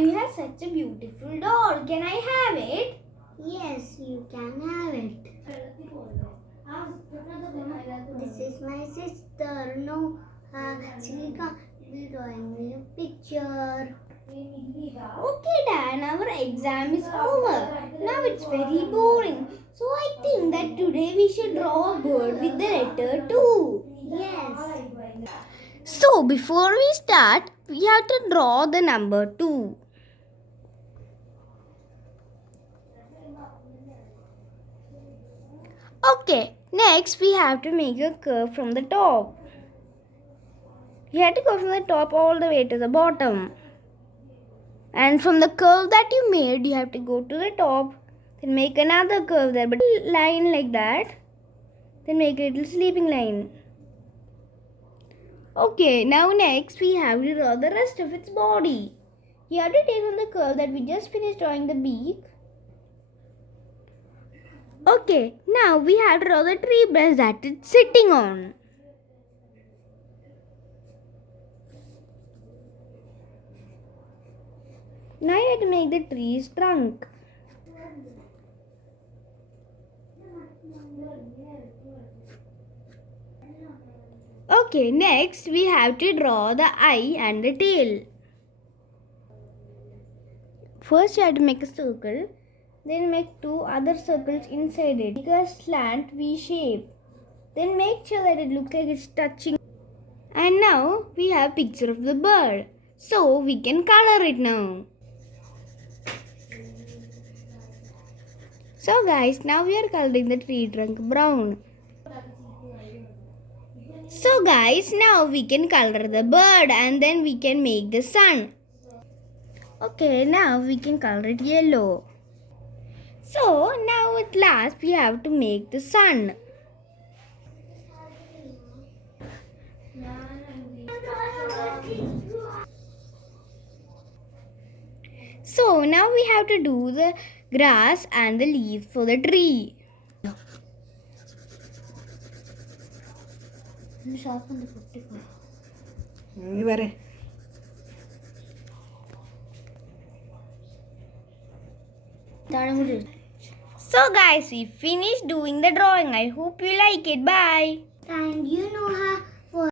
you have such a beautiful doll. Can I have it? Yes, you can have it. This is my sister. No, she can't be drawing me a picture. Okay, Dan, our exam is over. Now it's very boring. So I think that today we should draw a bird with the letter 2. Yes. So before we start, we have to draw the number 2. Okay, next we have to make a curve from the top. You have to go from the top all the way to the bottom. And from the curve that you made, you have to go to the top. Then make another curve there, but line like that. Then make a little sleeping line. Okay, now next we have to draw the rest of its body. You have to take from the curve that we just finished drawing the beak. Okay, now we have to draw the tree branch that it's sitting on. Now you have to make the tree's trunk. Okay, next we have to draw the eye and the tail. First you have to make a circle, then make 2 other circles inside it. Make a slant V shape. Then make sure that it looks like it's touching. And now we have picture of the bird. So we can color it now. So guys, now we are coloring the tree trunk brown. So guys, now we can color the bird and then we can make the sun. Okay, now we can color it yellow. So now at last we have to make the sun. So now we have to do the grass and the leaves for the tree. So guys, we finished doing the drawing. I hope you like it. Bye. Thank you, Noha.